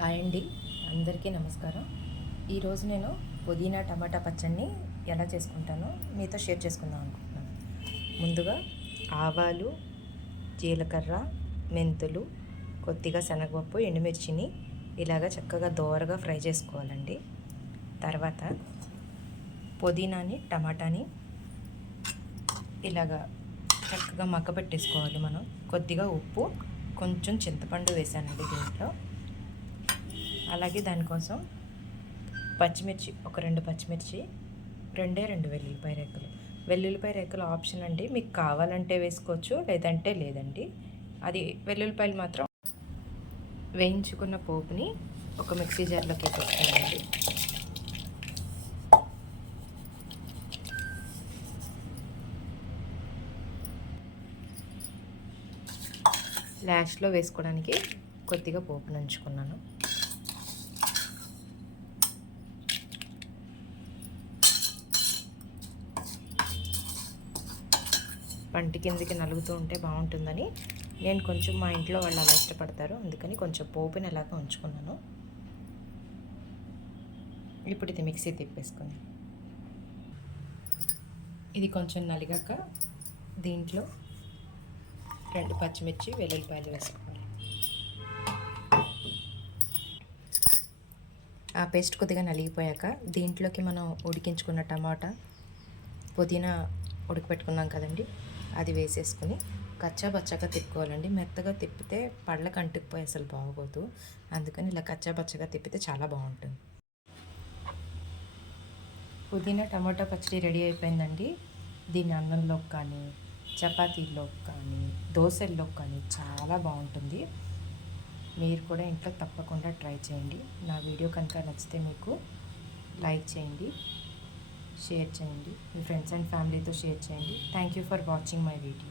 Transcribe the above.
Hi అండి. అందరికీ నమస్కారం. ఈరోజు నేను పుదీనా టమాటా పచ్చడిని ఎలా చేసుకుంటానో మీతో షేర్ చేసుకుందాం అనుకుంటున్నాను. ముందుగా ఆవాలు జీలకర్ర మెంతులు కొద్దిగా శనగపప్పు ఎండుమిర్చిని ఇలాగ చక్కగా దోరగా ఫ్రై చేసుకోవాలండి. తర్వాత పుదీనాని టమాటాని ఇలాగా చక్కగా మగ్గ పెట్టేసుకోవాలి మనం. కొద్దిగా ఉప్పు కొంచెం చింతపండు వేసానండి దీంట్లో. అలాగే దానికోసం పచ్చిమిర్చి ఒక రెండు పచ్చిమిర్చి రెండే రెండు వెల్లుల్లిపాయ రెక్కలు. వెల్లుల్లిపాయ రెక్కలు ఆప్షన్ అండి. మీకు కావాలంటే వేసుకోవచ్చు లేదంటే లేదండి. అది వెల్లుల్లిపాయలు మాత్రం వేయించుకున్న పోపుని ఒక మిక్సీ జార్లోకి వేసేస్తానండి లాస్ట్లో వేసుకోవడానికి కొద్దిగా పోపు నంచుకున్నాను పంటి కిందికి నలుగుతూ ఉంటే బాగుంటుందని నేను కొంచెం మా ఇంట్లో వాళ్ళు అలా ఇష్టపడతారు. అందుకని కొంచెం పోపుని అలాగా ఉంచుకున్నాను. ఇప్పుడు ఇది మిక్సీ తిప్పేసుకుని. ఇది కొంచెం నలిగాక దీంట్లో రెండు పచ్చిమిర్చి వెల్లుల్లిపాయలు వేసుకోవాలి. ఆ పేస్ట్ కొద్దిగా నలిగిపోయాక దీంట్లోకి మనం ఉడికించుకున్న టమాటా పుదీనా ఉడకపెట్టుకున్నాం కదండి. అది వేసేసుకుని కచ్చా పచ్చగా తిప్పుకోవాలండి. మెత్తగా తిప్పితే పళ్ళ కంటికిపోయి అసలు బాగోదు. అందుకని ఇలా కచ్చా పచ్చగా తిప్పితే చాలా బాగుంటుంది. పుదీనా టమాటా పచ్చడి రెడీ అయిపోయిందండి. దీన్ని అన్నంలోకి కానీ చపాతీల్లోకి కానీ దోశల్లోకి కానీ చాలా బాగుంటుంది. మీరు కూడా ఇంట్లో తప్పకుండా ట్రై చేయండి. నా వీడియో కనుక నచ్చితే మీకు లైక్ చేయండి. షేర్ చేయండి. మీ ఫ్రెండ్స్ అండ్ ఫ్యామిలీతో షేర్ చేయండి. Thank you for watching my video